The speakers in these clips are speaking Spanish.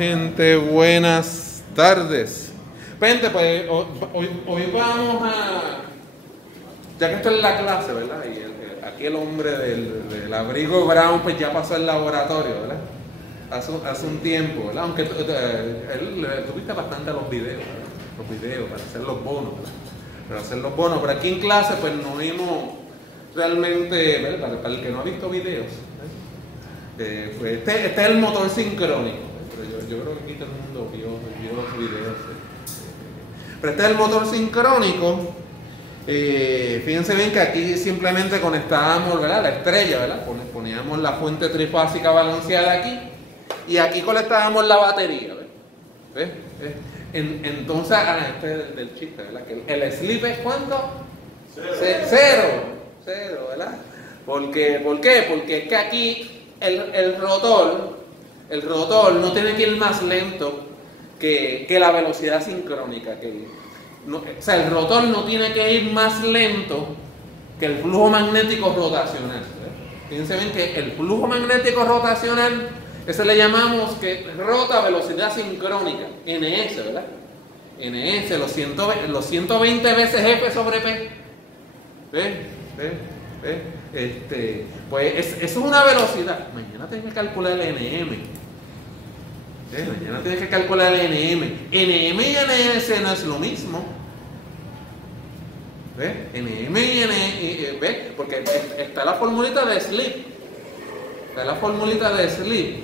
gente, buenas tardes. Gente, pues hoy vamos a, ya que esto es la clase, ¿verdad? Y aquí el hombre del abrigo brown pues ya pasó el laboratorio, ¿verdad? Hace un tiempo, ¿verdad? Aunque tuviste bastante los videos, ¿verdad? Los videos para hacer los bonos, ¿verdad? Para hacer los bonos, pero aquí en clase pues no vimos realmente, ¿verdad? Para el que no ha visto videos, pues este es el motor sincrónico. Yo creo que aquí todo el mundo vio los videos. Pero este es el motor sincrónico. Fíjense bien que aquí simplemente conectábamos, ¿verdad? La estrella, ¿verdad? Poníamos la fuente trifásica balanceada aquí y aquí conectábamos la batería, ¿ves? Entonces, este es del chiste, ¿verdad? Que el slip es ¿cuánto? Cero, ¿verdad? ¿Por qué? Porque es que aquí el rotor no tiene que ir más lento que la velocidad sincrónica. O sea, el rotor no tiene que ir más lento que el flujo magnético rotacional. Fíjense bien que el flujo magnético rotacional, ese le llamamos que rota a velocidad sincrónica, NS, ¿verdad? NS, los 120 veces F sobre P. ¿Ves? Pues eso es una velocidad. Mañana tienes que calcular el NM. Mañana tienes que calcular el NM. NM y NS no es lo mismo. ¿Ves? NM y NS, ¿ves? Porque está la formulita de slip. Está la formulita de slip.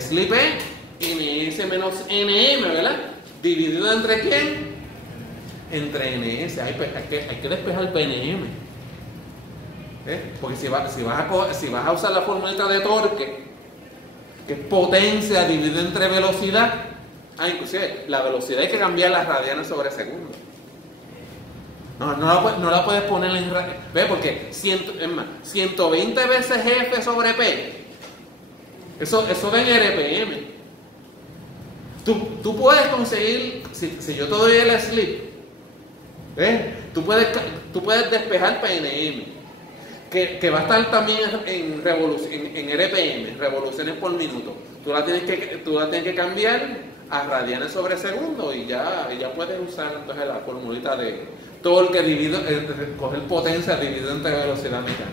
Slip es NS menos NM, ¿verdad? Dividido entre ¿quién? Entre NS. Hay que despejar el PNM. Porque si vas a usar la formulita de torque, que es potencia dividida entre velocidad, inclusive la velocidad hay que cambiar las radianes sobre segundo. No la puedes poner en ¿ves? Porque 120 veces F sobre P, eso da en RPM. Tú puedes conseguir, si yo te doy el slip, tú puedes despejar PNM. Que va a estar también en RPM, revoluciones por minuto. Tú la tienes que cambiar a radianes sobre segundo y ya puedes usar entonces la formulita de torque dividido, coger potencia dividido entre velocidad mecánica.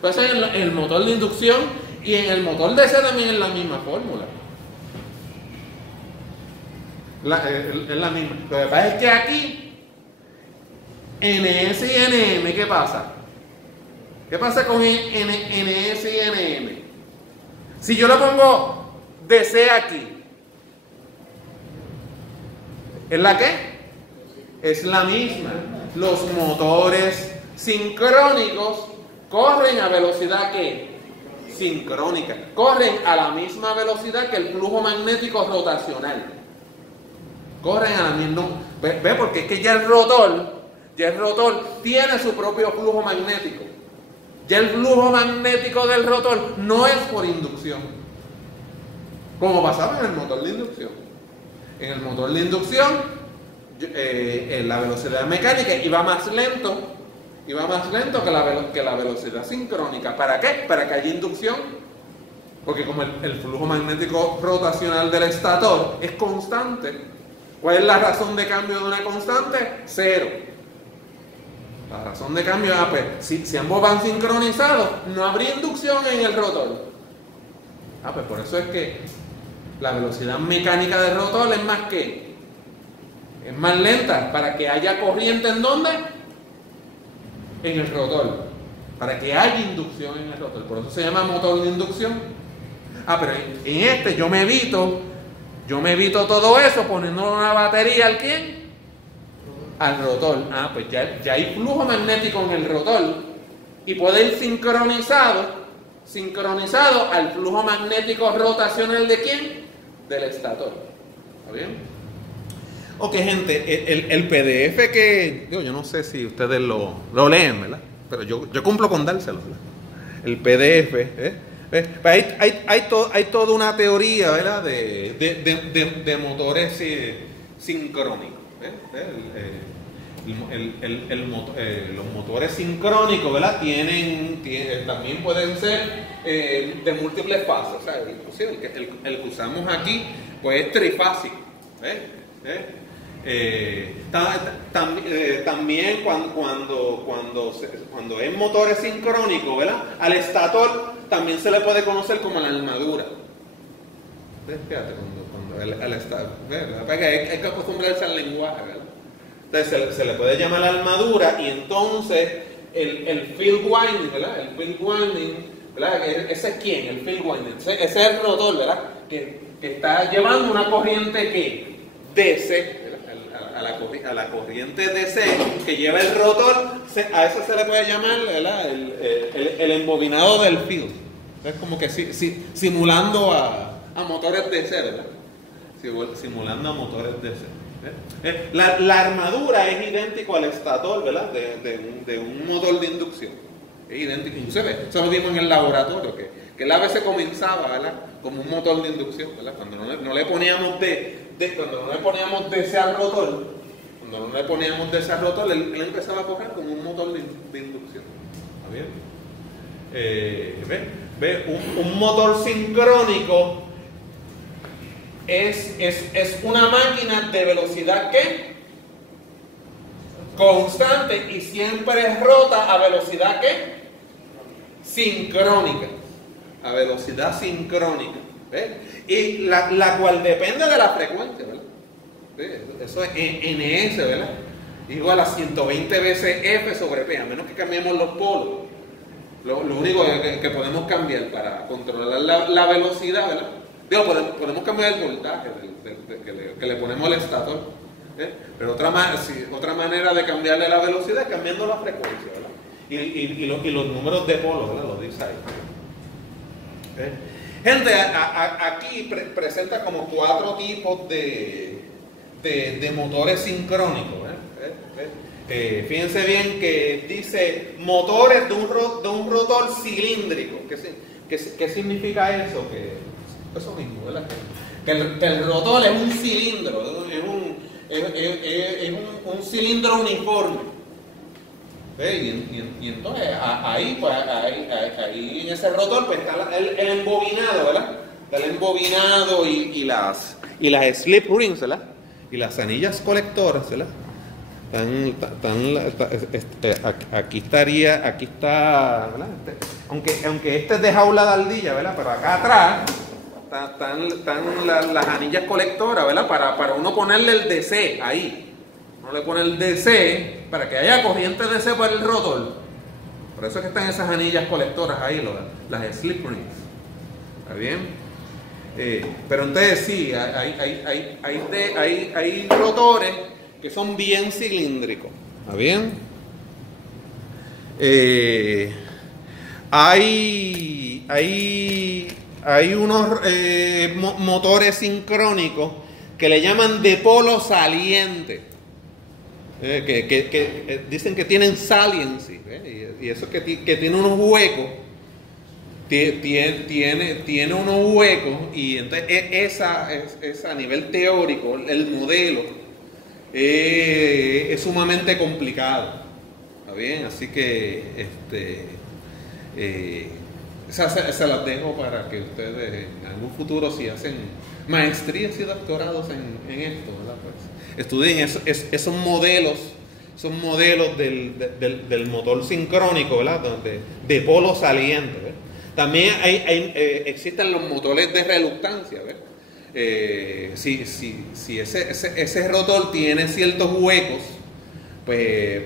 Pues eso en el motor de inducción y en el motor DC también es la misma fórmula. Es la misma. Lo que pasa es que aquí, NS y NM, ¿qué pasa? ¿Qué pasa con NS y NM? Si yo le pongo DC aquí, ¿es la qué? Es la misma. Los motores sincrónicos corren a velocidad ¿qué? Sincrónica. Corren a la misma velocidad que el flujo magnético rotacional. Corren a la misma. ¿Ve? Porque es que ya el rotor tiene su propio flujo magnético. Ya el flujo magnético del rotor no es por inducción, como pasaba en el motor de inducción. En el motor de inducción, la velocidad mecánica iba más lento que la velocidad sincrónica. ¿Para qué? Para que haya inducción. Porque como el flujo magnético rotacional del estator es constante, ¿cuál es la razón de cambio de una constante? Cero. La razón de cambio es, pues, si ambos van sincronizados, no habría inducción en el rotor. Pues por eso es que la velocidad mecánica del rotor es más que, es más lenta, para que haya corriente ¿en dónde? En el rotor. Para que haya inducción en el rotor. Por eso se llama motor de inducción. Pero en este yo me evito todo eso poniendo una batería al ¿quién? Al rotor. Pues ya hay flujo magnético en el rotor y puede ir sincronizado al flujo magnético rotacional de ¿quién? Del estator. ¿Está bien? Ok, gente, el PDF que yo no sé si ustedes lo leen, ¿verdad? Pero yo cumplo con dárselo, ¿verdad? El PDF, hay toda una teoría, ¿verdad? De motores sincrónicos. Los motores sincrónicos, ¿verdad? También pueden ser de múltiples fases. O sea, inclusive el que usamos aquí, pues es trifásico. También cuando es motores sincrónicos, ¿verdad? Al estator también se le puede conocer como la armadura. Fíjate, cuando el estator, hay que acostumbrarse al lenguaje, ¿verdad? Entonces se le puede llamar la armadura, y entonces el field winding, ¿verdad? El field winding, ¿verdad? ¿Ese es quién? El field winding. Ese es el rotor, ¿verdad? Que está llevando una corriente que DC, a la corriente DC que lleva el rotor, a eso se le puede llamar, ¿verdad? El embobinado del field. Es como que simulando a motores DC, ¿verdad? Simulando a motores DC. La armadura es idéntico al estator, ¿verdad? De un motor de inducción. Es idéntico. Inclusive, eso lo vimos en el laboratorio, que el ave se comenzaba, ¿verdad? Como un motor de inducción, ¿verdad? Cuando no le poníamos cuando no le poníamos DC al rotor, él empezaba a correr como un motor de inducción. ¿Está bien? ¿Ve? Un motor sincrónico es una máquina de velocidad ¿qué? Constante, y siempre rota a velocidad ¿qué? Sincrónica. A velocidad sincrónica. ¿Ves? Y la cual depende de la frecuencia, ¿verdad? ¿Ves? Eso es NS, ¿verdad? Igual a 120 veces F sobre P, a menos que cambiemos los polos. Lo único que podemos cambiar para controlar la velocidad, ¿verdad? Digo, podemos cambiar el voltaje que le ponemos al estator. Pero otra manera de cambiarle la velocidad es cambiando la frecuencia, ¿verdad? Y los números de polos, ¿verdad? Los dice ahí. Gente, aquí presenta como 4 tipos de motores sincrónicos. Fíjense bien que dice motores de un rotor cilíndrico. ¿Qué significa eso? Eso mismo, ¿verdad? Que el rotor es un cilindro, es un cilindro uniforme. Y entonces ahí en ese rotor pues está el embobinado, ¿verdad? Está el embobinado y las slip rings, ¿verdad? Y las anillas colectoras, ¿verdad? Aquí está, ¿verdad? Aunque este es de jaula de ardilla, ¿verdad? Pero acá atrás están las anillas colectoras, ¿verdad? Para uno ponerle el DC ahí. Uno le pone el DC para que haya corriente DC por el rotor. Por eso es que están esas anillas colectoras ahí, las slip rings. ¿Está bien? Pero entonces sí, hay rotores que son bien cilíndricos. ¿Está bien? Hay unos motores sincrónicos que le llaman de polo saliente. Que dicen que tienen saliency, y eso que tiene unos huecos, tiene unos huecos, y entonces esa a nivel teórico, el modelo es sumamente complicado. ¿Está bien? Así que se las dejo para que ustedes en algún futuro, si hacen maestrías y doctorados en esto, ¿verdad? Pues, estudien esos modelos del motor sincrónico, ¿verdad? De polo saliente, ¿verdad? También existen los motores de reluctancia, ¿verdad? Si ese rotor tiene ciertos huecos, pues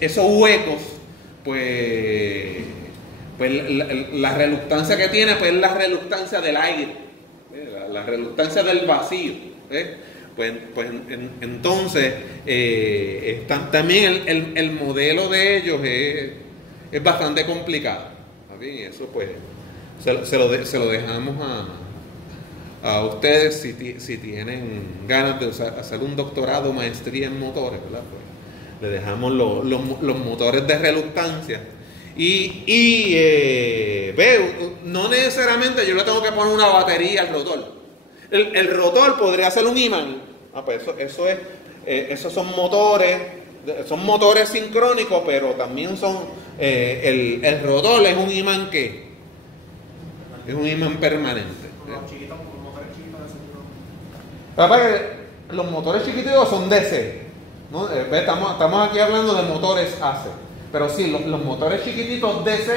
esos huecos, pues la reluctancia que tiene, pues es la reluctancia del aire, la reluctancia del vacío, entonces también el modelo de ellos es bastante complicado. ¿Bien? Eso pues se lo dejamos a ustedes si tienen ganas de hacer un doctorado o maestría en motores, ¿verdad? Pues, le dejamos los motores de reluctancia. No necesariamente yo le tengo que poner una batería al rotor. El rotor podría ser un imán. Pues esos son motores sincrónicos, pero también son el rotor es un imán que es un imán permanente. Los motores chiquititos son DC, ¿no? Estamos aquí hablando de motores AC. Pero sí, los motores chiquititos DC,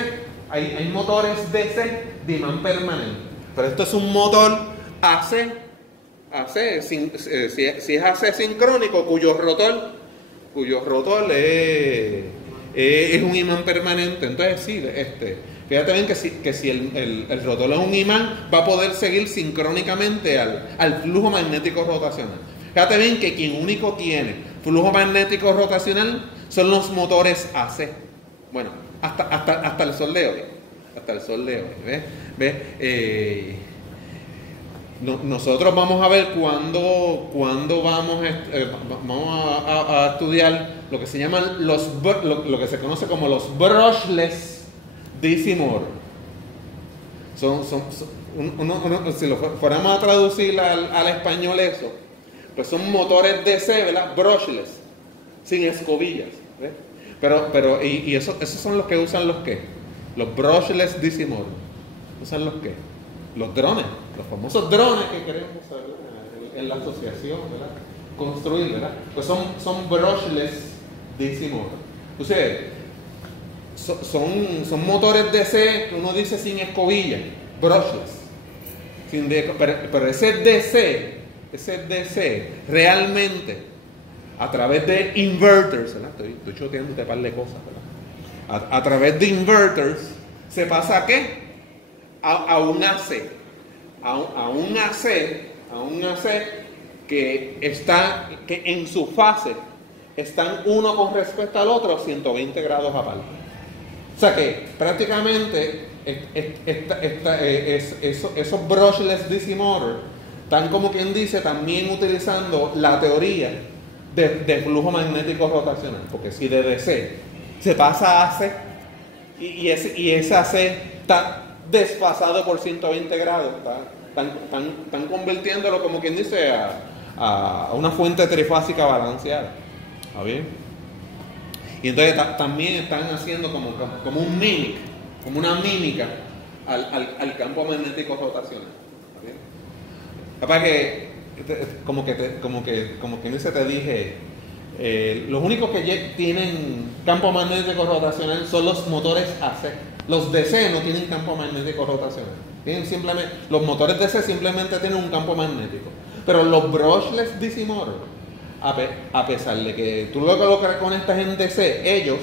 hay motores DC de imán permanente. Pero esto es un motor AC, si es AC sincrónico, cuyo rotor es un imán permanente. Entonces sí, fíjate bien que si el rotor es un imán, va a poder seguir sincrónicamente al flujo magnético rotacional. Fíjate bien que quien único tiene flujo magnético rotacional son los motores AC. Bueno, hasta el sol de hoy. Hasta el sol de hoy. ¿Ves? Nosotros vamos a ver cuándo vamos a estudiar lo que se llaman lo que se conoce como los brushless DC motor. Si lo fuéramos a traducir al español eso, pues son motores DC, ¿verdad? Brushless, sin escobillas, ¿ves? Pero esos son los que usan los ¿qué? Los brushless DC motor. ¿Usan los qué? Los drones, los famosos drones que queremos en la asociación, ¿verdad? Construir, ¿verdad? Pues son brushless DC motor. Entonces, son motores DC que uno dice sin escobilla, brushless. Pero ese DC realmente, a través de inverters, ¿verdad? Estoy choteando un par de cosas, ¿verdad? A través de inverters, ¿se pasa a qué? A un AC. A un AC que en su fase están uno con respecto al otro a 120 grados aparte. O sea que prácticamente esos brushless DC motor están, como quien dice, también utilizando la teoría de flujo magnético rotacional, porque si de DC se pasa a AC y ese AC está desfasado por 120 grados, están convirtiéndolo, como quien dice, a una fuente trifásica balanceada. ¿Está bien? Y entonces también están haciendo como un mimic, como una mímica al campo magnético rotacional. ¿Está bien? Capaz que, como quien dice, te dije, los únicos que tienen campo magnético rotacional son los motores AC. Los DC no tienen campo magnético rotacional. Los motores DC simplemente tienen un campo magnético. Pero los brushless DC motor, a pesar de que tú lo conectas en DC, ellos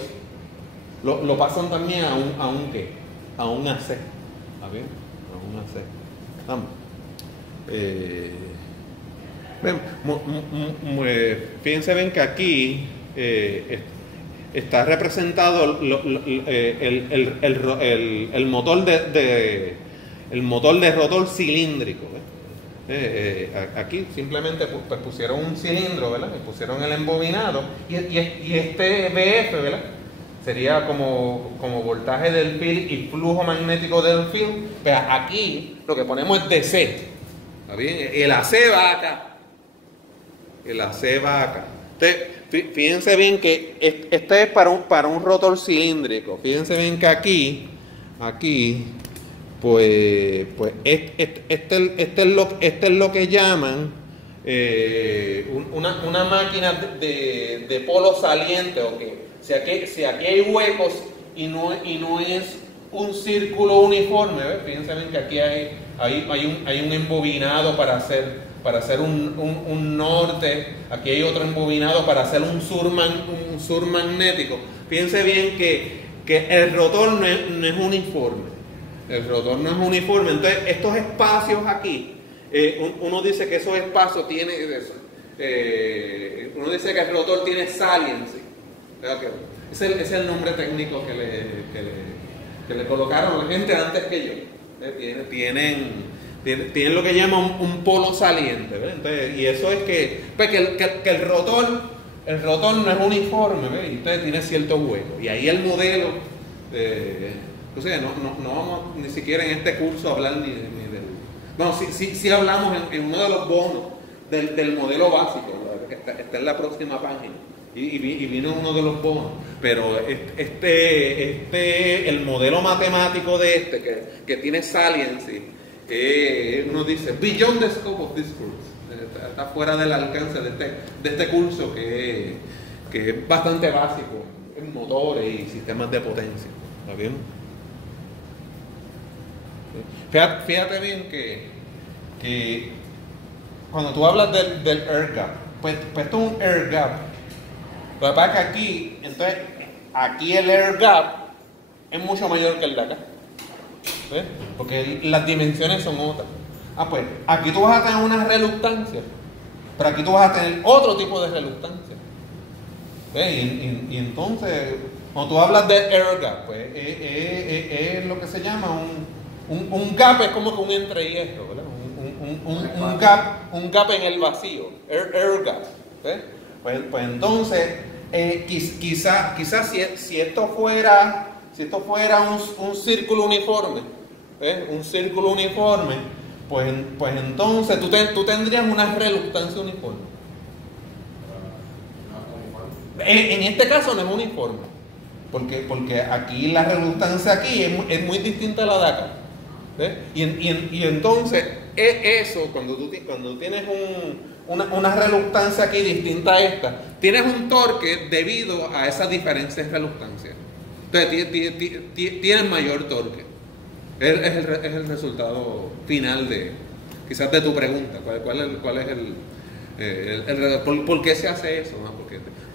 lo pasan también a un ¿qué? A un AC. ¿Está bien? A un AC. Vamos. Fíjense bien que aquí está representado el motor de rotor cilíndrico. Aquí simplemente pues pusieron un cilindro, ¿verdad? Y pusieron el embobinado y este VF, ¿verdad? Sería como voltaje del field y flujo magnético del field. Pero aquí lo que ponemos es DC. ¿Está bien? El AC va acá. Entonces, fíjense bien que este es para un rotor cilíndrico. Fíjense bien que aquí, pues este es lo que llaman una máquina de polo saliente. Okay. Si aquí hay huecos y no es un círculo uniforme, ¿ves? Fíjense bien que aquí hay un embobinado para hacer un norte, aquí hay otro embobinado para hacer un sur magnético. Fíjense bien que el rotor no es uniforme. El rotor no es uniforme. Entonces, estos espacios aquí, uno dice que esos espacios tienen uno dice que el rotor tiene saliency. Ese es el nombre técnico que le colocaron la gente antes que yo. Tienen lo que llaman un polo saliente, ¿ves? Entonces, y eso es que el rotor no es uniforme, ¿ves? Y entonces tiene ciertos huecos. Y ahí el modelo, no vamos ni siquiera en este curso a hablar ni del... Bueno, sí hablamos en uno de los bonos del modelo básico, ¿verdad? Que está en la próxima página. Y vino uno de los bonos, pero el modelo matemático de que tiene saliency, uno dice, beyond the scope of this course. Está fuera del alcance de este curso que es bastante básico en motores y sistemas de potencia. ¿Está bien? Fíjate bien que cuando tú hablas del air gap, pues esto es un air gap. Lo que pasa es que aquí el air gap es mucho mayor que el de acá. ¿Ves? Porque las dimensiones son otras. Pues aquí tú vas a tener una reluctancia, pero aquí tú vas a tener otro tipo de reluctancia. ¿Ves? Y entonces, cuando tú hablas de air gap, pues es lo que se llama un gap, es como que un entrehierro, ¿verdad? Un gap en el vacío, air gap. ¿Ves? Pues entonces, quizás si esto fuera un círculo uniforme, ¿ves? Un círculo uniforme, pues entonces tú tendrías una reluctancia uniforme. En este caso no es uniforme, porque aquí la reluctancia aquí es muy distinta a la de acá. ¿Ves? Y entonces eso, cuando tú tienes una reluctancia aquí distinta a esta, tienes un torque debido a esas diferentes reluctancias. Entonces tienes mayor torque. Es el resultado final quizás de tu pregunta. ¿Cuál es por qué se hace eso? ¿No?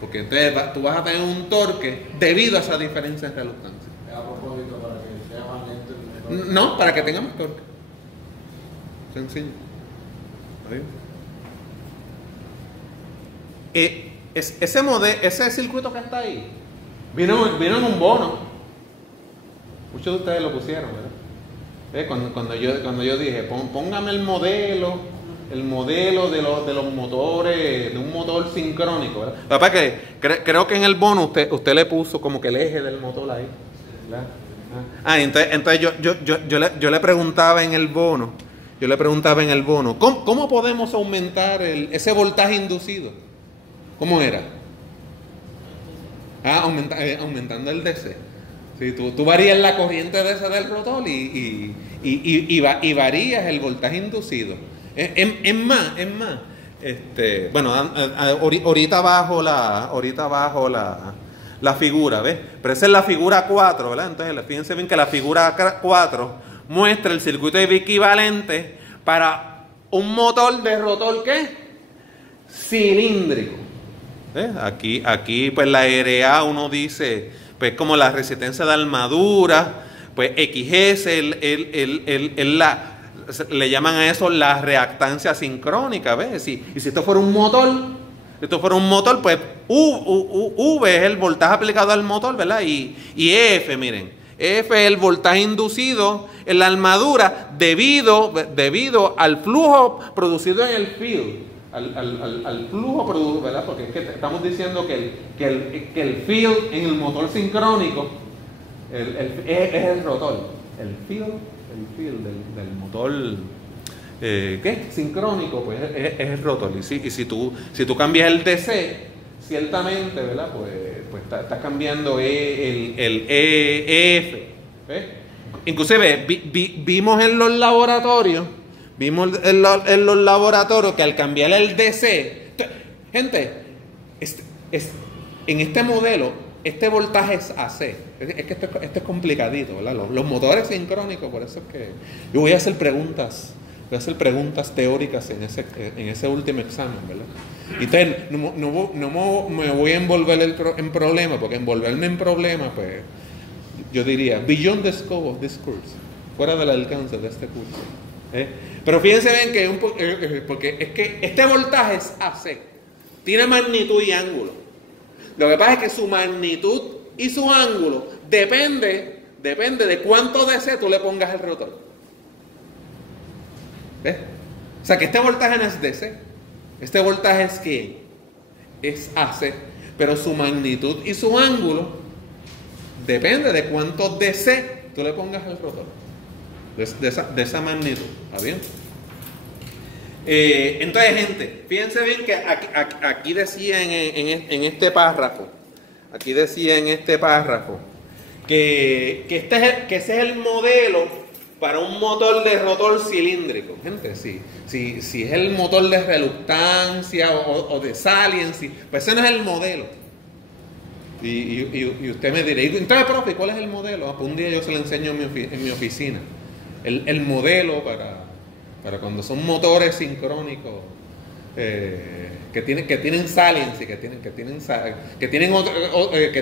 Porque entonces tú vas a tener un torque debido a esa diferencia en reluctancia. A propósito, para que sea más lento el motor. No, para que tenga más torque. Sencillo. Ese circuito que está ahí vino en un bono. Muchos de ustedes lo pusieron, ¿verdad? Cuando yo dije, póngame el modelo de los motores, de un motor sincrónico, ¿verdad? Papá, que creo que en el bono usted le puso como que el eje del motor ahí, ¿verdad? Entonces yo le preguntaba en el bono, ¿cómo podemos aumentar ese voltaje inducido? ¿Cómo era? Aumentando el DC. Sí, tú varías la corriente DC del rotor y varías el voltaje inducido. Es más, bueno, ahorita bajo la figura, ¿ves? Pero esa es la figura 4, ¿verdad? Entonces, fíjense bien que la figura 4 muestra el circuito equivalente para un motor de rotor, ¿qué? Cilíndrico. ¿Ves? Aquí pues la RA uno dice, pues como la resistencia de armadura, pues XS le llaman a eso la reactancia sincrónica, ¿ves? Y si esto fuera un motor, pues V es el voltaje aplicado al motor, ¿verdad? Y F, miren, F es el voltaje inducido en la armadura debido al flujo producido en el field. Al flujo producido, ¿verdad? Porque es que estamos diciendo que el field en el motor sincrónico es el rotor. El field del motor sincrónico, pues es el rotor. Y si tú cambias el DC, ciertamente, ¿verdad? Pues estás cambiando el EF. ¿Ves? Inclusive vimos en los laboratorios que al cambiar el DC, gente, en este modelo, este voltaje es AC. Es que esto es complicadito, ¿verdad? Los motores sincrónicos, por eso es que yo voy a hacer preguntas teóricas en ese último examen, ¿verdad? Y entonces no me voy a envolver en problemas, porque envolverme en problemas, pues yo diría, beyond the scope of this course, fuera del alcance de este curso. Pero fíjense bien que porque es que este voltaje es AC, tiene magnitud y ángulo. Lo que pasa es que su magnitud y su ángulo depende de cuánto DC tú le pongas al rotor. ¿Ves? O sea que este voltaje no es DC. Este voltaje es ¿qué? Es AC. Pero su magnitud y su ángulo depende de cuánto DC tú le pongas al rotor. De esa magnitud. ¿Está bien? Entonces, gente, fíjense bien que aquí decía en este párrafo, que ese es el modelo para un motor de rotor cilíndrico. Gente, si es el motor de reluctancia o de saliency, pues ese no es el modelo. Y usted me dirá, entonces, profe, ¿cuál es el modelo? Pues un día yo se lo enseño en mi oficina. El modelo para cuando son motores sincrónicos que tienen saliency, que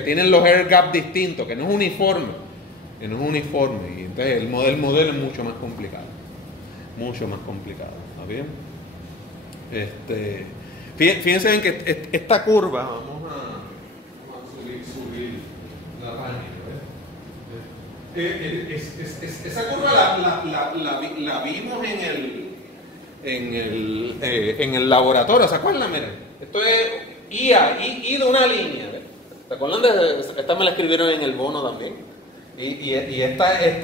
tienen los air gap distintos, que no es uniforme. Y entonces el modelo es mucho más complicado. ¿Está bien? Fíjense bien que esta curva, vamos a subir la página. Esa curva la vimos en el laboratorio. ¿Se acuerdan? Miren, esto es I de una línea. ¿Se acuerdan esta me la escribieron en el bono también? Y esta es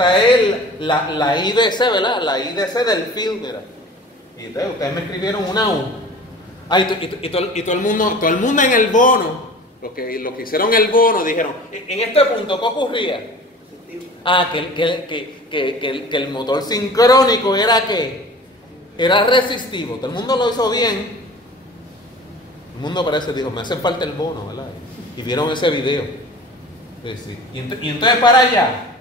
la IDC, ¿verdad? La IDC del field, mira. Y ustedes me escribieron una U. Y todo el mundo en el bono, los que hicieron el bono, dijeron, en este punto, ¿qué ocurría? Que el motor sincrónico era resistivo. Todo el mundo lo hizo bien. El mundo parece dijo, me hace falta el bono, ¿verdad? Y vieron ese video. Sí. Y entonces para allá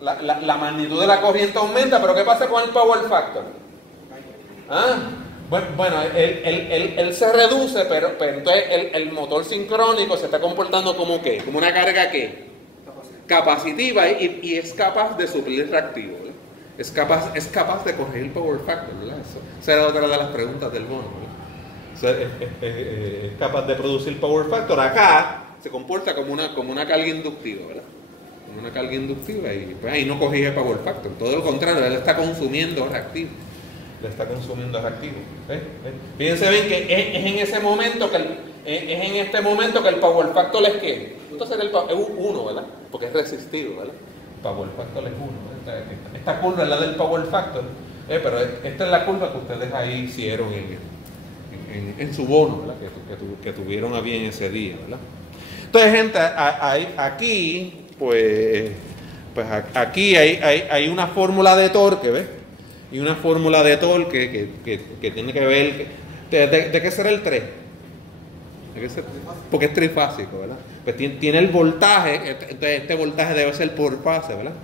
la magnitud de la corriente aumenta, pero ¿qué pasa con el power factor? Bueno, él se reduce, pero entonces el motor sincrónico se está comportando como ¿qué? Como una carga capacitiva y es capaz de suplir reactivo, ¿verdad? Es capaz de corregir el power factor, ¿verdad? Esa era otra de las preguntas del bono, ¿verdad? Es capaz de producir power factor. Acá se comporta como una carga inductiva, ¿verdad? Como una carga inductiva y pues ahí no corrige power factor. Todo lo contrario, él está consumiendo reactivo. Fíjense bien que es en este momento que el power factor es ¿qué? Entonces es 1, ¿verdad? Porque es resistivo, ¿verdad? El power factor es 1, ¿verdad? Esta curva es la del power factor, pero esta es la curva que ustedes ahí hicieron en su bono, ¿verdad? Que tuvieron a bien ese día, ¿verdad? Entonces, gente, aquí, pues aquí hay una fórmula de torque, ¿ves? Y una fórmula de torque que tiene que ver, ¿de qué será el 3? Porque es trifásico, ¿verdad? Pues tiene el voltaje, entonces este voltaje debe ser por fase, ¿verdad?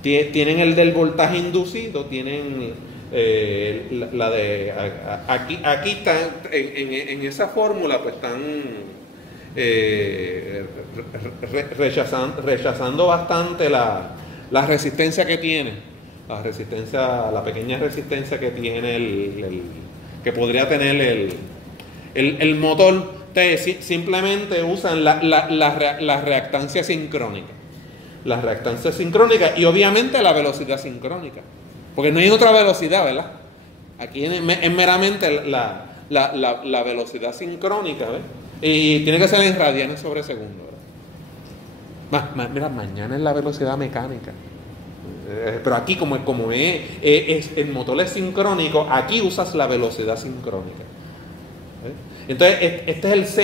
Tienen el del voltaje inducido, tienen la de aquí están en esa fórmula, pues están rechazando bastante la resistencia que tiene, la pequeña resistencia que tiene que podría tener el motor. Ustedes simplemente usan la reactancia sincrónica. La reactancia sincrónica y obviamente la velocidad sincrónica. Porque no hay otra velocidad, ¿verdad? Aquí es meramente la velocidad sincrónica, ¿ves? Y tiene que ser en radianes sobre segundo, ¿verdad? Mira, mañana es la velocidad mecánica. Pero aquí como el motor es sincrónico, aquí usas la velocidad sincrónica. Entonces, este es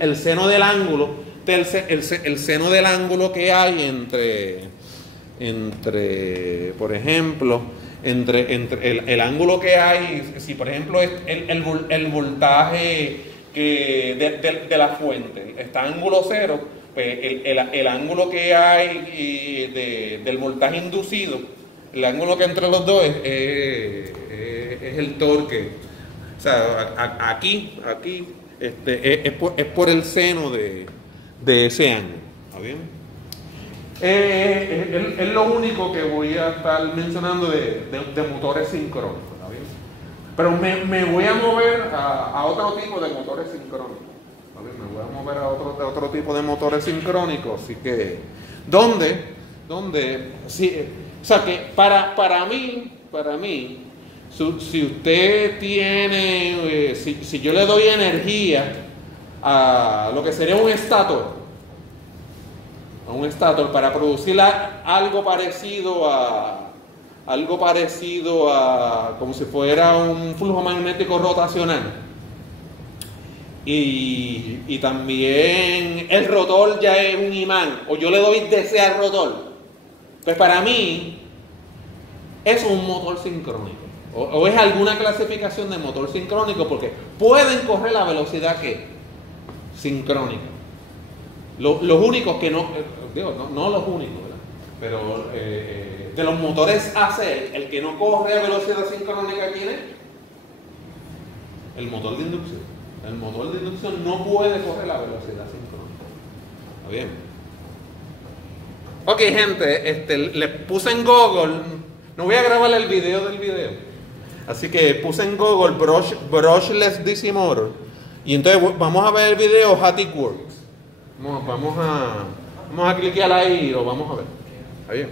el seno del ángulo. El seno del ángulo que hay entre por ejemplo, entre el ángulo que hay, si por ejemplo es el voltaje de la fuente está en ángulo cero, pues el ángulo que hay del voltaje inducido, el ángulo que entre los dos es el torque. O sea, aquí es por el seno de ese ángulo. ¿Está bien? Es lo único que voy a estar mencionando de motores sincrónicos. ¿Está bien? Pero me voy a mover a otro tipo de motores sincrónicos. ¿Está bien? Me voy a mover a otro tipo de motores sincrónicos. Así que, ¿dónde? Sí, o sea que para mí, si usted tiene, si yo le doy energía a lo que sería un estator para producir algo parecido a como si fuera un flujo magnético rotacional, y también el rotor ya es un imán, o yo le doy DC al rotor, pues para mí Eso es un motor sincrónico. O es alguna clasificación de motor sincrónico porque pueden correr a velocidad que sincrónica. Los únicos que no, no los únicos, ¿verdad? Pero de los motores AC, el que no corre a velocidad sincrónica, ¿quién es? El motor de inducción. El motor de inducción no puede correr a velocidad sincrónica. ¿Está bien? Ok, gente, les puse en Google, no voy a grabar el video del video, así que puse en Google brushless DC motor, y entonces vamos a ver el video How It Works. Vamos a cliquear ahí y lo vamos a ver. ¿Está bien?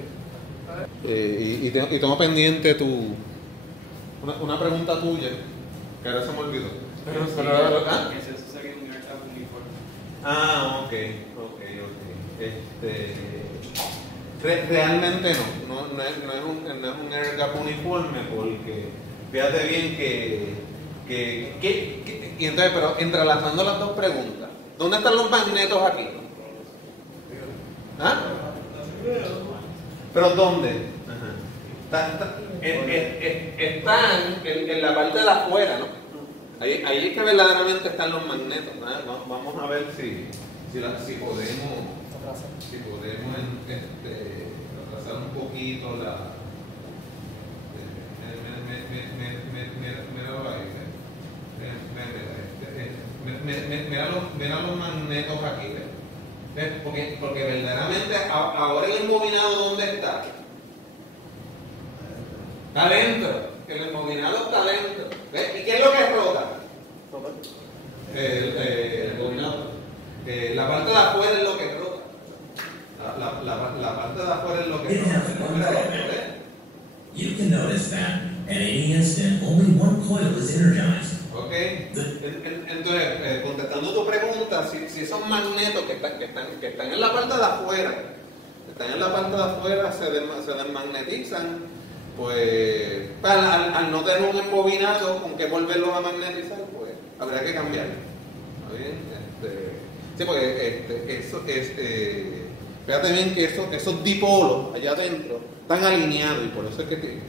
Y tengo pendiente una pregunta tuya, que ahora se me olvidó. Ah, ok. Realmente no es un air gap uniforme, porque fíjate bien y entonces, pero entrelazando las dos preguntas, ¿dónde están los magnetos aquí? ¿Ah? ¿Pero dónde? Están en la parte de afuera, ¿no? Ahí es que verdaderamente están los magnetos, ¿no? Vamos a ver si podemos atrasar un poquito mira los magnetos aquí, ¿ves? Porque verdaderamente ahora el embobinado, ¿dónde está? Está adentro, el embobinado está adentro, ¿ves? ¿Y qué es lo que rota? El embobinado. La parte de afuera es lo que rota. La parte de afuera es lo que rota. You can notice that at any instant only one coil is energized. Ok. Entonces, contestando tu pregunta, si esos magnetos que están en la parte de afuera, se desmagnetizan, pues al no tener un embobinado con que volverlos a magnetizar, pues habría que cambiarlo. ¿Está bien? Sí, porque eso es, fíjate bien que esos dipolos allá adentro están alineados, y por eso es que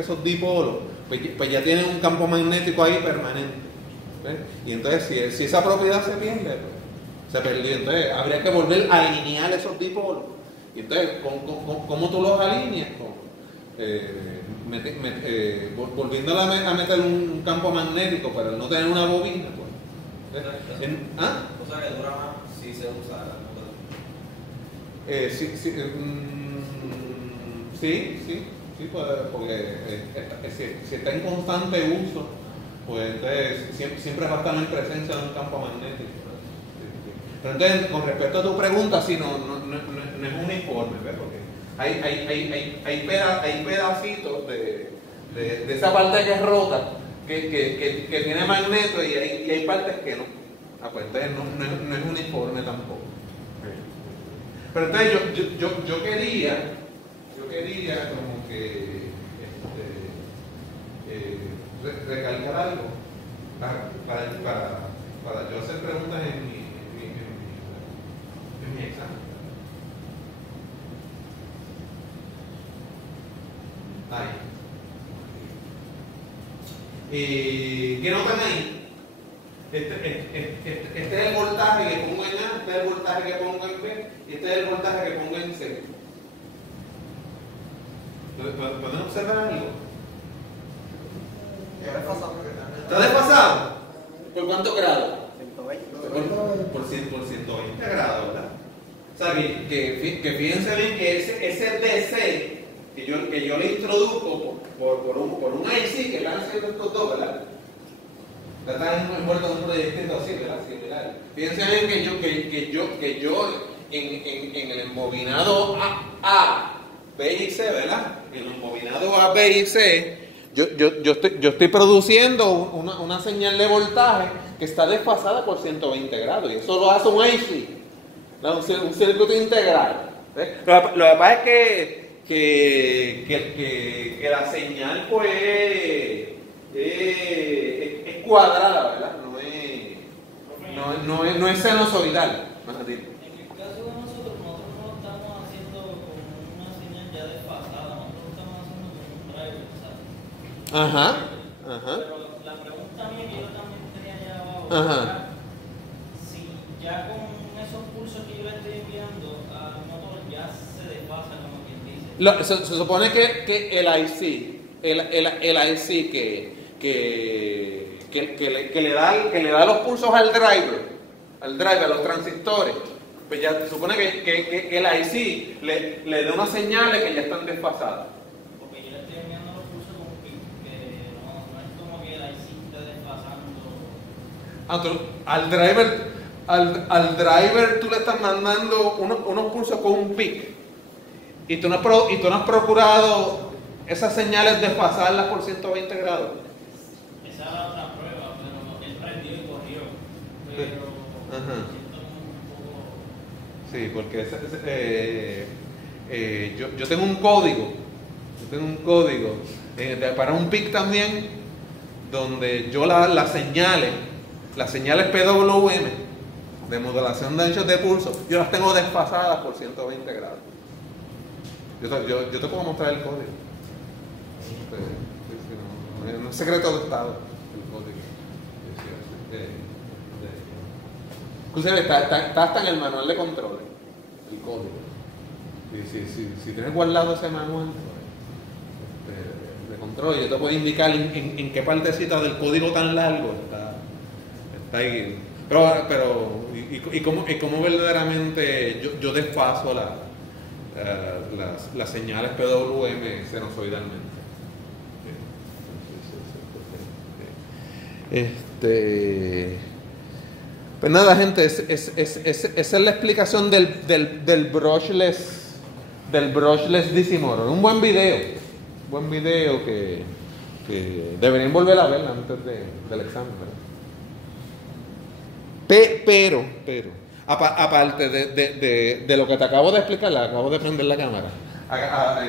esos dipolos pues ya tienen un campo magnético ahí permanente. ¿Ves? Y entonces si esa propiedad se pierde, pues, se perdió. Entonces habría que volver a alinear esos dipolos. Y entonces, ¿cómo tú los alineas? Volviendo a meter un campo magnético para no tener una bobina, pues. ¿Ah? O sea que dura más si se usa sí, pues, porque si está en constante uso, pues entonces siempre va a estar en presencia de un campo magnético. Sí. Pero entonces, con respecto a tu pregunta, sí, no es uniforme, ¿ves? Porque hay pedacitos de esa parte que es rota, que tiene magneto, y hay partes que no. Pues entonces no es uniforme tampoco. Pero entonces yo quería como que recalcar algo para yo hacer preguntas en mi examen. Ahí. ¿Qué notan ahí? Este es el voltaje que pongo en A, este es el voltaje que pongo en B, y este es el voltaje que pongo en C. ¿Pueden observar algo? ¿Está desfasado? ¿Por cuántos grados? 120. Por 120 grados, ¿verdad? O sea, que fíjense bien que ese DC que yo le introduzco por un IC que están haciendo estos dos, ¿verdad? Están envueltos en un proyectito así, ¿verdad? Similar. Fíjense bien que yo en el embobinado A, B y C, ¿verdad? En el embobinado A, B y C, yo estoy produciendo una señal de voltaje que está desfasada por 120 grados, y eso lo hace un IC, ¿no? Un circuito integral. ¿Ves? Lo que pasa es que la señal pues es cuadrada, ¿verdad? No es sinusoidal. En el caso de nosotros no estamos haciendo con una señal ya desfasada, nosotros estamos haciendo con un Ajá. Ajá. Pero la pregunta mía que yo también tenía allá abajo, Ajá. era si ya con esos pulsos que yo le estoy enviando al motor ya se desfasa, como quien dice. Se supone que el IC que le da los pulsos al driver, a los transistores, pues ya se supone que el IC le da unas señales que ya están desfasadas. Porque yo le estoy enviando los pulsos con un pic, que no es como que la IC esté desfasando. Al driver tú le estás mandando unos pulsos con un pic y tú no has procurado esas señales desfasarlas por 120 grados. Esa era otra prueba, pero él prendió y corrió. Pero Ajá. siento un poco. Sí, porque yo tengo un código. Para un PIC también, donde yo las señales PWM de modelación de anchos de pulso, yo las tengo desfasadas por 120 grados. Yo te puedo mostrar el código. No es secreto de estado el código. Inclusive está hasta en el manual de control, el código. Si tienes guardado ese manual de control, yo te puedo indicar en qué partecita del código tan largo está ahí. Pero y cómo verdaderamente yo desfaso las señales PWM sinusoidalmente. Pues nada, gente, esa es la explicación del brushless DC motor. Un buen video que deberían volver a ver antes del examen, ¿verdad? Pero aparte de lo que te acabo de explicar, acabo de prender la cámara. Aparte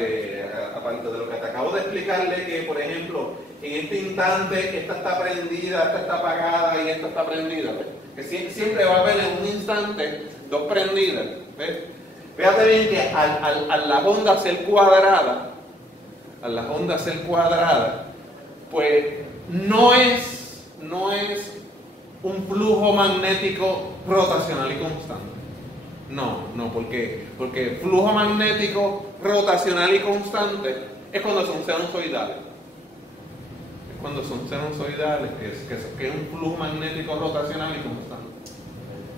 de lo que te acabo de explicarle, que por ejemplo, en este instante esta está prendida, esta está apagada y esta está prendida, ¿ves? Que siempre va a haber en un instante dos prendidas, ¿ves? Fíjate bien que al la onda ser cuadrada, pues no es un flujo magnético rotacional y constante. No, porque flujo magnético rotacional y constante es cuando son sinusoidales. Que es un flujo magnético rotacional y constante.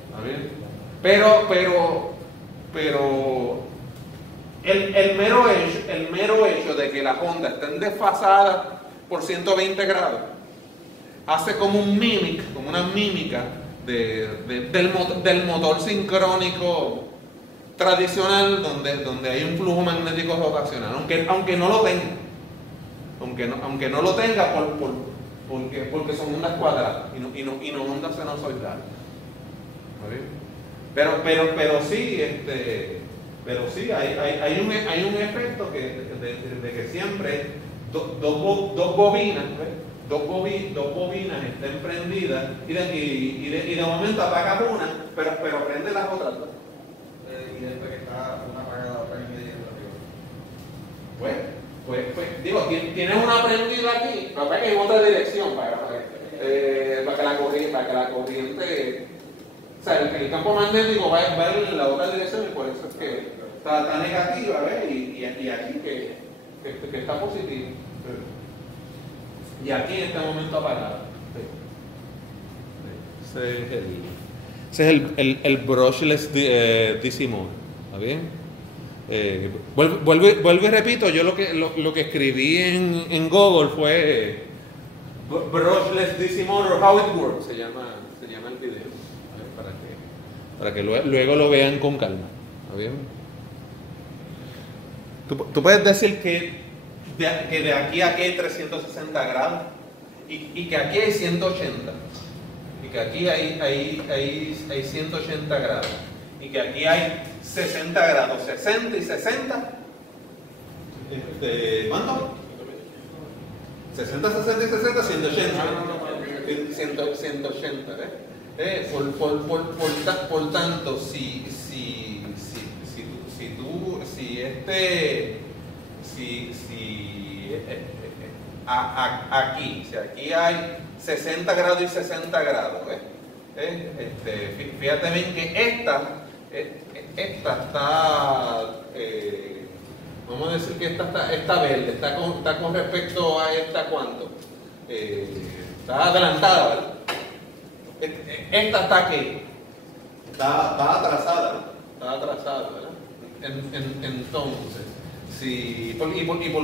¿Está bien? Pero el mero hecho de que las ondas estén desfasadas por 120 grados hace como una mímica del motor sincrónico tradicional donde hay un flujo magnético rotacional, aunque no lo tenga. Aunque no lo tenga porque son ondas cuadradas y no ondas sinusoidales. Pero sí hay un efecto de que siempre dos bobinas estén prendidas y de momento apagas una, pero prende las otras dos. Y después que está una apagada, otra en medio y otra. Pues digo, tienes una prendida aquí, pero para que hay otra dirección para que la corriente, o sea, el campo magnético va a ir en la otra dirección y por eso es que está negativa, ¿ves? Y aquí que está positivo. Y aquí en este momento apagado. Ese es el brushless DC motor. ¿Está bien? Vuelvo y repito, yo lo que escribí en Google fue brushless DC motor, how it works, se llama el video, para que luego lo vean con calma. ¿Está bien? Tú puedes decir que de aquí a aquí hay 360 grados y que aquí hay 180 y que aquí hay 180 grados y que aquí hay 60 grados, 60 y 60. ¿Cuánto? 60, 60 y 60, 180. 180, ¿ves? Por tanto, si aquí. Si aquí hay 60 grados y 60 grados, fíjate bien que esta está, vamos a decir que esta está verde, está con respecto a esta ¿cuánto? Está adelantada, ¿verdad? Esta está aquí, está atrasada, ¿no? Está atrasada, ¿verdad? Entonces, ¿y por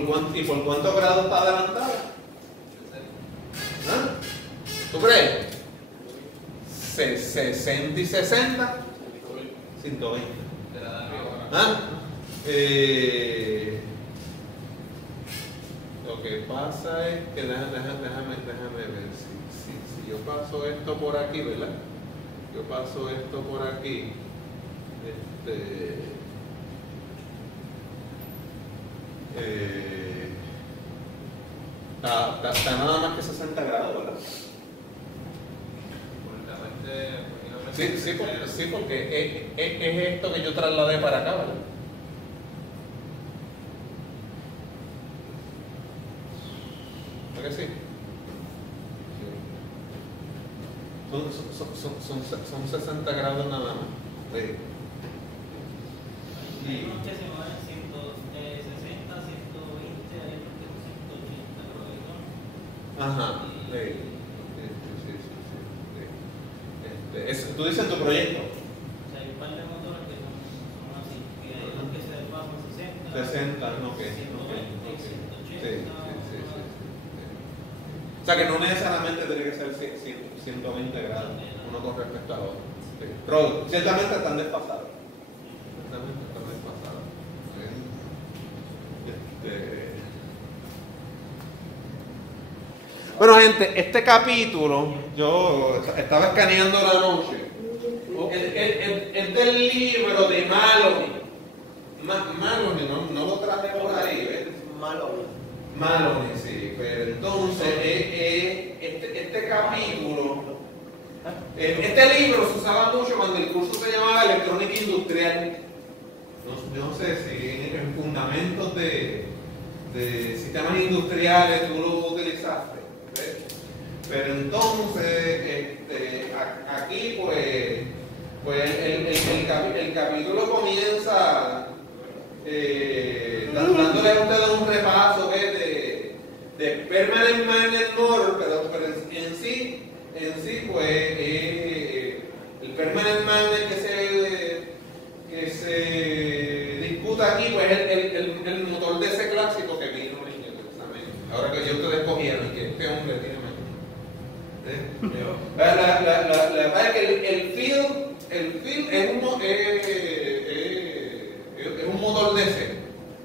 cuántos grados está adelantada? ¿Ah? ¿Tú crees? 60 y 60, 120. ¿Ah? Lo que pasa es que déjame ver si yo paso esto por aquí, ¿verdad? Yo paso esto por aquí. Está nada más que 60 grados, ¿verdad? Sí, porque es esto que yo trasladé para acá, ¿verdad? ¿Por qué sí? Son 60 grados nada más. Sí. Hay unos que se van en 60, 120, hay otros que son 180, creo que son. Ajá. ¿Tú dices tu proyecto? O sea, hay un par de motores que son así, que hay unos que se desplazan 60, 60, no, que 120, 180. Sí. O sea que no necesariamente tiene que ser 120 grados uno con respecto al otro. Sí. Pero ciertamente están desfasados. Bueno, gente, este capítulo yo estaba escaneando la noche. Es del libro de Maloney. Maloney, no lo traje por ahí, ¿ves? Maloney, sí. Pero entonces, este capítulo, este libro se usaba mucho cuando el curso se llamaba Electrónica Industrial. No sé si en fundamentos de sistemas industriales tú lo utilizaste. ¿Ves? Pero entonces, aquí pues el capítulo comienza dándole a ustedes un repaso de Permanent Magnet Motor, pero en sí pues el Permanent Magnet que se discuta aquí pues el motor de ese clásico que vino en el examen. Ahora que ya ustedes cogieron y que este hombre tiene más. La verdad es que el field es un motor DC,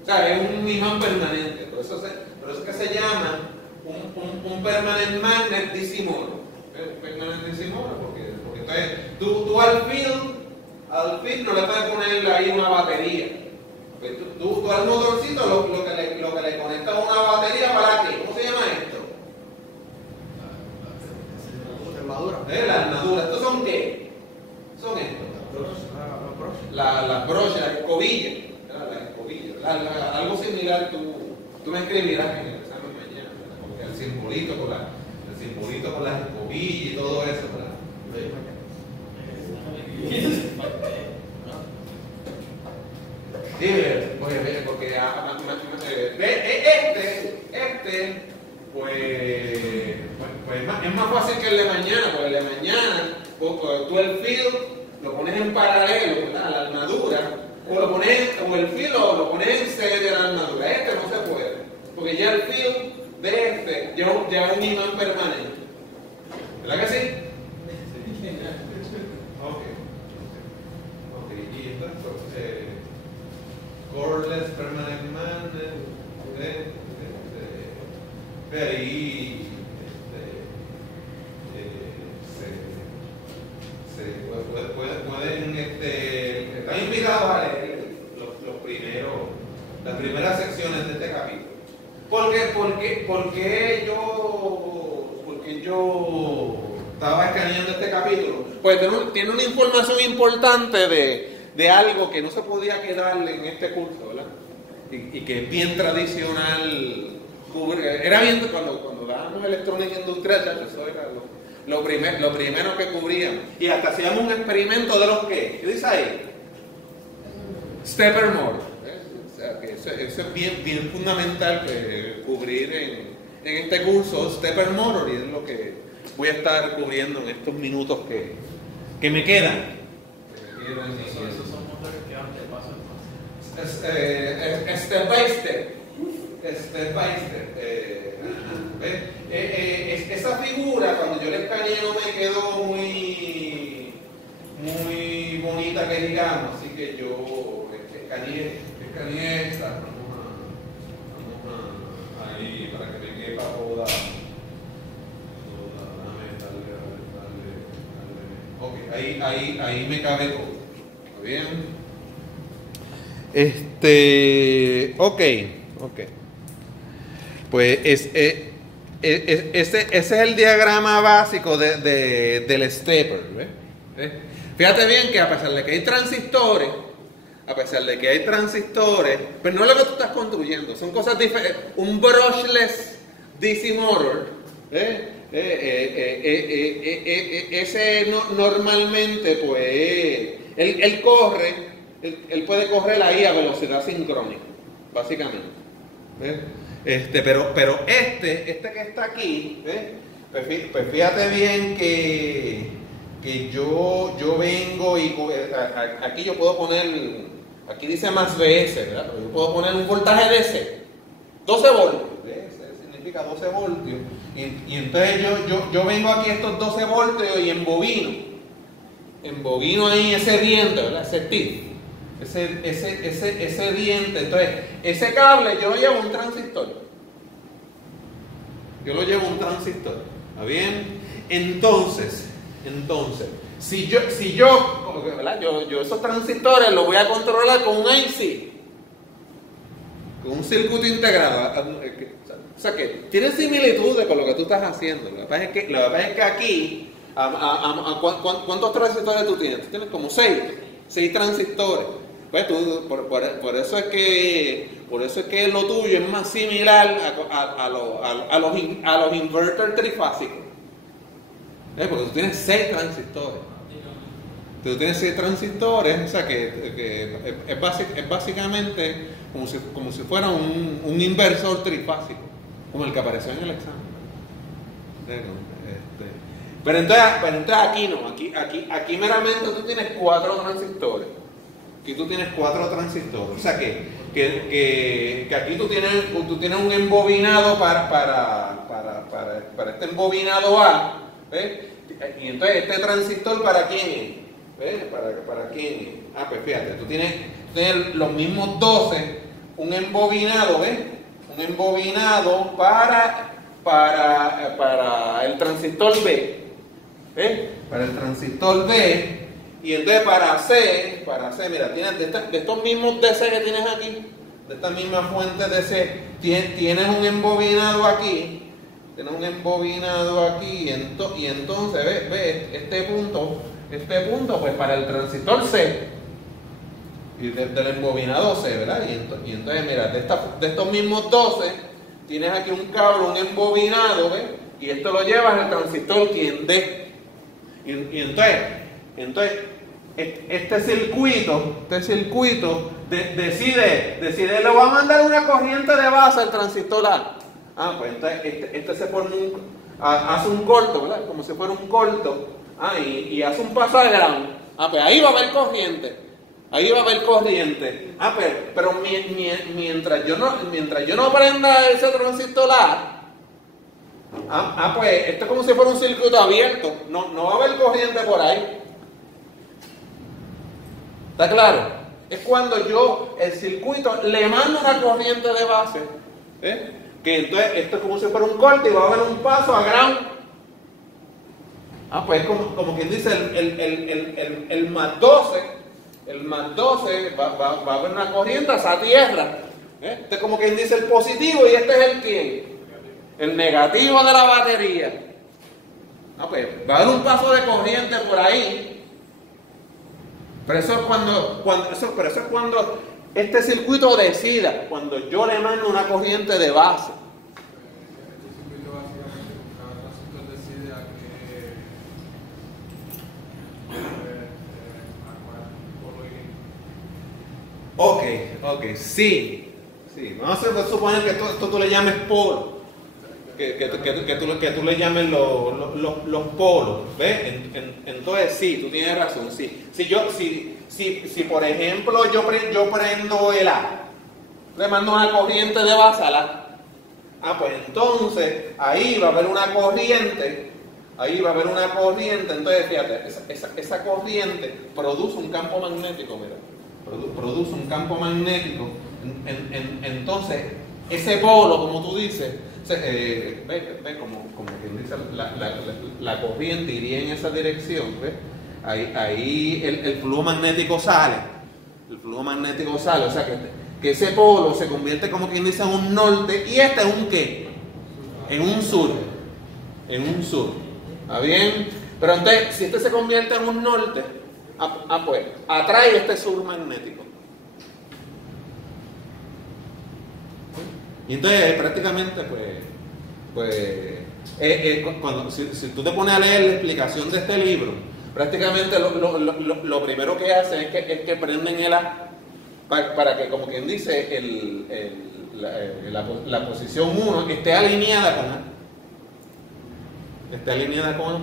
o sea, es un imán permanente, por eso es que se llama un permanent magnet DC motor. Permanent DC motor porque entonces tú al field no le puedes poner ahí una batería. Tú al motorcito lo que le conectas a una batería, ¿para qué? ¿Cómo se llama esto? La armadura. ¿Estos son qué? Son estos. Las brochas, las escobillas. Algo similar tú me escribirás en el examen mañana, ¿verdad? Porque el simbolito con las escobillas y todo eso, ¿verdad? Sí, porque pues es más fácil que el de mañana, porque el de mañana tú el field lo pones en paralelo, ¿verdad? A la armadura, o el field lo pones en serie a la armadura. Este no se puede, porque ya el field de ya es un imán permanente. ¿Verdad que sí? Ok, y entonces cordless permanent magnet, ahí pueden están invitados a leer las primeras secciones de este capítulo. Porque yo estaba escaneando este capítulo? Pues tiene una información importante de algo que no se podía quedar en este curso, ¿verdad? Y que es bien tradicional era bien cuando dábamos electrónica industrial, eso era lo primero que cubríamos. Y hasta hacíamos un experimento de los que, ¿qué dice ahí? Stepper motor. O sea, que eso es bien fundamental que cubrir en este curso, Stepper motor, y es lo que voy a estar cubriendo en estos minutos que me quedan. Esos son motores que van de paso en paso. Step by step. Step by step. Esa figura, cuando yo la escaneé, no me quedó muy bonita, que digamos, así que yo escaneé esta. Vamos a ahí para que me quepa toda. Ok, ahí me cabe todo. ¿Está bien? Ok. Pues ese es el diagrama básico del stepper. ¿Ves? Fíjate bien que a pesar de que hay transistores, pero no es lo que tú estás construyendo, son cosas diferentes. Un brushless DC motor, ese normalmente, pues, él corre. Él puede correr ahí a velocidad sincrónica, básicamente. Pero este que está aquí, pues fíjate bien que yo vengo y aquí yo puedo poner, aquí dice más VS, ¿verdad? Pero yo puedo poner un voltaje DC, 12 voltios, DC significa 12 voltios, y entonces yo vengo aquí a estos 12 voltios y embobino ahí ese diente, ¿verdad? Ese tip. Ese diente, entonces ese cable yo lo llevo a un transistor. ¿Está bien? Entonces, si yo, ¿verdad? Yo esos transistores los voy a controlar con un IC, con un circuito integrado. O sea que tiene similitudes con lo que tú estás haciendo. Lo que pasa es que aquí, ¿cuántos transistores tú tienes? Tú tienes como 6 transistores. Pues por eso es que lo tuyo es más similar a los inverter trifásicos. Porque tú tienes 6 transistores. O sea que es básicamente como si fuera un inversor trifásico, como el que apareció en el examen. Pero entonces aquí no, aquí meramente tú tienes 4 transistores. Aquí tú tienes 4 transistores. O sea que aquí tú tienes un embobinado para este embobinado A. ¿Ves? Y entonces este transistor, ¿para quién es? ¿Ves? ¿Para quién es? Pues fíjate, tú tienes los mismos 12, un embobinado, ¿ves? Un embobinado para el transistor B. Para el transistor B. Y entonces para C, mira, tienes de estos mismos DC que tienes aquí, de esta misma fuente DC, tienes un embobinado aquí, y entonces, ves, este punto, pues para el transistor C, y del embobinado C, ¿verdad? Y entonces, mira, de estos mismos 12, tienes aquí un cable, un embobinado, ¿ves? Y esto lo llevas al transistor quien D. Y entonces, este circuito decide, le va a mandar una corriente de base al transistor A. Pues entonces este se forma hace un corto, ¿verdad? Como si fuera un corto. Y hace un paso a ground. Pues ahí va a haber corriente. Pero mientras yo no prenda ese transistor A, pues esto es como si fuera un circuito abierto. No va a haber corriente por ahí. ¿Está claro? Es cuando el circuito le manda una corriente de base, que entonces esto es como si fuera un corte y va a haber un paso a ground. Pues como quien dice el más 12, va a haber una corriente hacia tierra. Este es como quien dice el positivo y este es el ¿quién? El negativo de la batería. Pues va a haber un paso de corriente por ahí. Pero eso es cuando este circuito decida, cuando yo le mando una corriente de base. Ok, sí. Vamos a suponer que esto tú le llames polo. Que tú le llames los polos. ¿Ves? Entonces sí, tú tienes razón. Sí. Si por ejemplo yo prendo el A, le mando una corriente de base al A. Pues entonces ahí va a haber una corriente. Entonces fíjate, esa corriente produce un campo magnético, mira. Produce un campo magnético. Entonces, ese polo, como tú dices, ve como quien dice, la corriente iría en esa dirección, ¿ves? Ahí el flujo magnético sale. O sea que ese polo se convierte, como quien dice, en un norte, y este es un ¿qué? En un sur. ¿Está bien? Pero entonces, si este se convierte en un norte, pues atrae este sur magnético. Y entonces prácticamente si tú te pones a leer la explicación de este libro, prácticamente lo primero que hacen es que prenden el A para que, como quien dice, la posición 1 esté alineada con A.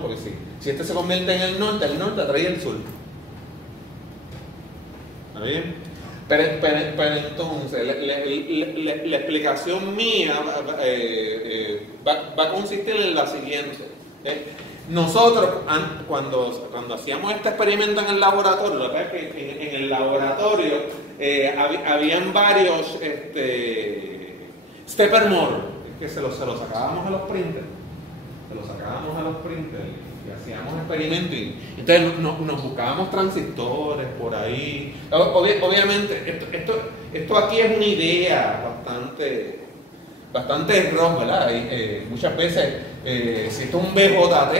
Porque si este se convierte en el norte atrae el sur. ¿Está bien? Pero entonces, la explicación mía va a consistir en la siguiente. Nosotros, cuando hacíamos este experimento en el laboratorio, la verdad es que en el laboratorio habían varios stepper motor, que se los sacábamos a los printers. Y hacíamos experimentos. Entonces nos buscábamos transistores por ahí. Obviamente, esto aquí es una idea bastante errónea, ¿verdad? Muchas veces, si esto es un BJT,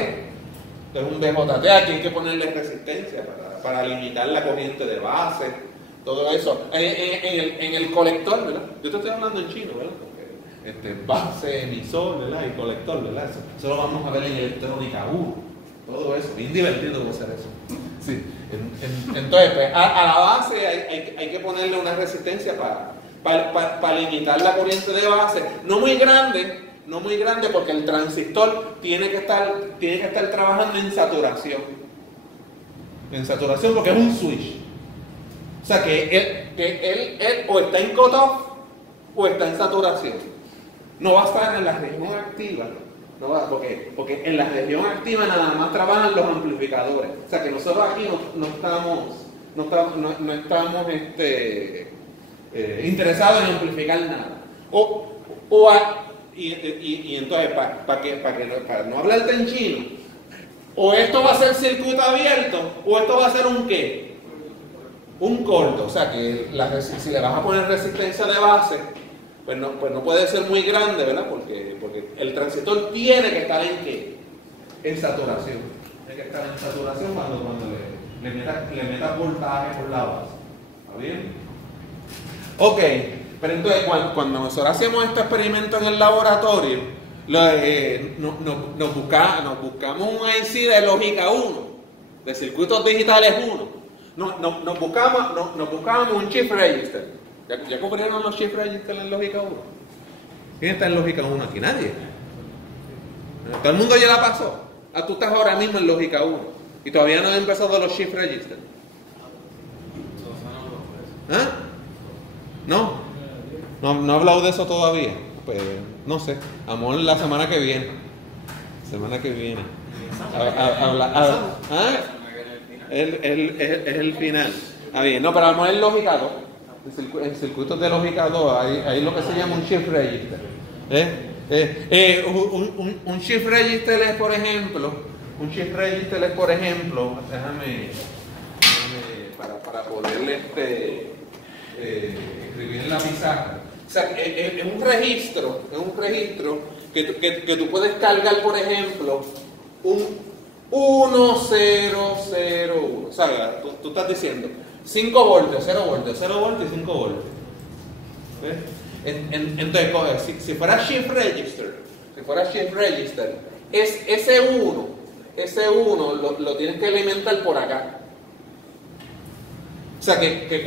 aquí hay que ponerle resistencia para limitar la corriente de base, todo eso. En el colector, ¿verdad? Yo te estoy hablando en chino, ¿verdad? Base, emisor, ¿verdad? Y colector, ¿verdad? Eso lo vamos a ver en electrónica 1. Todo eso, bien divertido va a ser eso. Sí. Entonces, pues, a la base hay que ponerle una resistencia para limitar la corriente de base. No muy grande porque el transistor tiene que estar trabajando en saturación. Porque es un switch. O sea que él o está en cutoff o está en saturación. No va a estar en la región activa, porque en la región activa nada más trabajan los amplificadores. O sea que nosotros aquí no estamos interesados en amplificar nada. Y entonces, para no hablarte en chino, o esto va a ser circuito abierto, o esto va a ser un ¿qué? Un corto. O sea que si le vas a poner resistencia de base, pues no puede ser muy grande, ¿verdad? Porque el transistor tiene que estar en ¿qué? En saturación. Tiene que estar en saturación cuando le metas voltaje por la base. ¿Está bien? Ok, pero entonces cuando nosotros hacemos este experimento en el laboratorio, nos buscamos un IC de lógica 1, de circuitos digitales 1. Nos buscamos un shift register. ¿Ya cubrieron los shift register en lógica 1? ¿Quién está en lógica 1 aquí? Nadie. Todo el mundo ya la pasó. Tú estás ahora mismo en lógica 1 y todavía no han empezado los shift register. ¿Ah? ¿No he hablado de eso todavía? Pues no sé. Amor, la semana que viene. Es el final. Bien, no, pero amor es lógica 2. En circuitos de lógica 2 hay lo que se llama un shift register. Un shift register es, por ejemplo, déjame para poderle escribir en la pizarra. O sea, es un registro que tú puedes cargar, por ejemplo, un 1001. ¿Sabes? Tú estás diciendo 5 voltios, 0 voltios, 0 voltios y 5 voltios. ¿Ves? Entonces, si fuera shift register, es ese 1 lo tienes que alimentar por acá. O sea que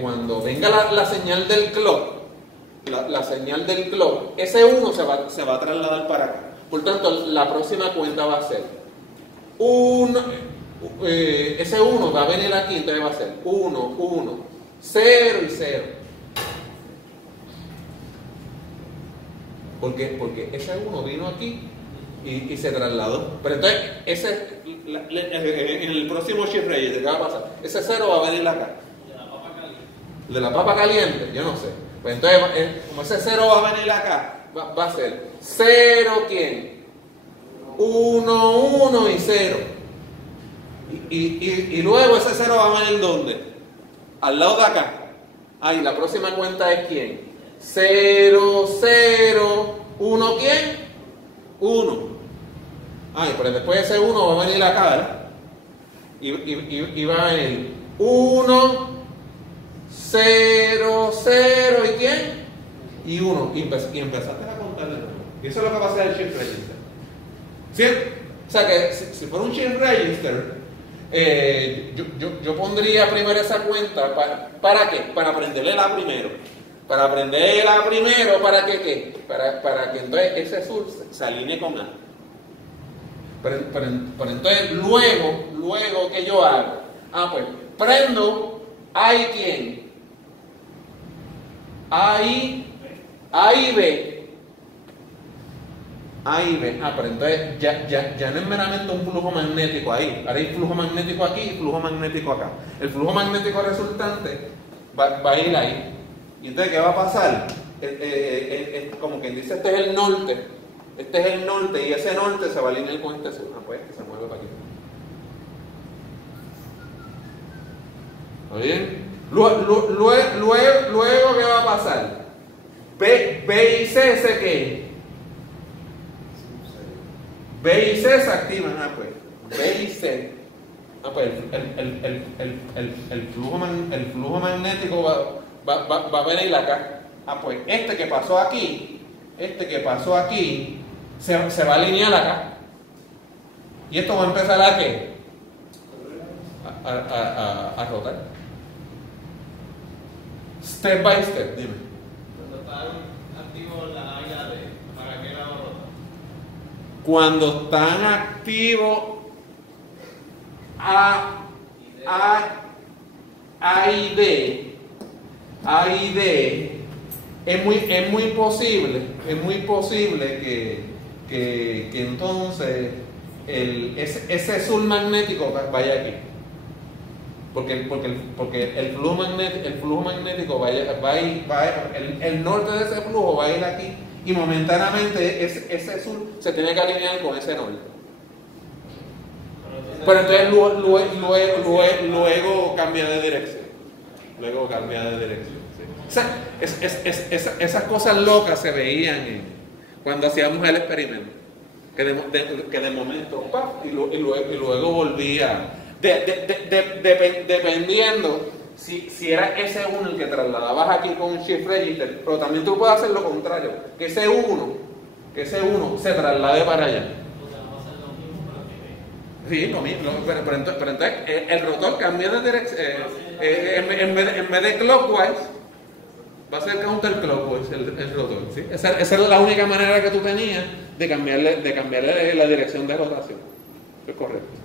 cuando venga la señal del clock, la señal del clock, ese 1 se va a trasladar para acá. Por tanto, la próxima cuenta va a ser ese 1 va a venir aquí, entonces va a ser 1, 1, 0 y 0. Porque ese 1 vino aquí y se trasladó. Pero entonces, en el próximo shift register, ¿qué va a pasar? Ese 0 va a venir acá. De la papa caliente, yo no sé. Pues entonces, como ese 0 va a venir acá, va a ser 0, ¿quién? 1, 1 y 0. Y luego ese 0 va a venir ¿dónde? Al lado de acá. Y la próxima cuenta es ¿quién? 0, 0, 1, ¿quién? 1. Pero después ese 1 va a venir acá, ¿verdad? Y va a venir 1, 0, 0, ¿y quién? Y 1. Y empezaste a contar de nuevo. Y eso es lo que va a hacer el shift register. ¿Sí? O sea que si fuera un shift register, yo pondría primero esa cuenta. ¿Para qué? Para aprenderle la primero. Para aprenderle la primero, ¿para qué? ¿Qué? Para que entonces ese sur se alinee con A. Pero entonces luego que yo hago, pues prendo A y quién, A y B. Pero entonces ya no es meramente un flujo magnético ahí. Ahora hay flujo magnético aquí y flujo magnético acá. El flujo magnético resultante va a ir ahí. Y entonces, ¿qué va a pasar? Como quien dice, este es el norte. Este es el norte y ese norte se va a alinear con este sur. Pues que se mueve para aquí. ¿Está bien? Luego, ¿qué va a pasar? B y C se ¿qué? B y C se activan, pues. B y C. Pues el flujo magnético va a venir acá. Pues este que pasó aquí, se va a alinear acá. Y esto va a empezar a ¿qué? A rotar. Step by step, dime. Cuando están activos la A y la B, ¿para qué lado rota? Cuando están activos A y D, es muy posible que entonces ese sur magnético vaya aquí. Porque el flujo magnético va a ir, el norte de ese flujo va a ir aquí y momentáneamente ese sur se tiene que alinear con ese norte. Pero entonces luego cambia de dirección. Sí. O sea, esas cosas locas se veían cuando hacíamos el experimento. Que de momento, ¡paf! y luego volvía. Dependiendo si era ese 1 el que trasladabas aquí con un shift register, pero también tú puedes hacer lo contrario, que ese 1 se traslade para allá. Sí, lo mismo, pero entonces el rotor cambia de dirección, en vez de clockwise, va a ser counterclockwise el rotor. ¿Sí? Esa es la única manera que tú tenías de cambiarle la dirección de rotación. Eso es correcto.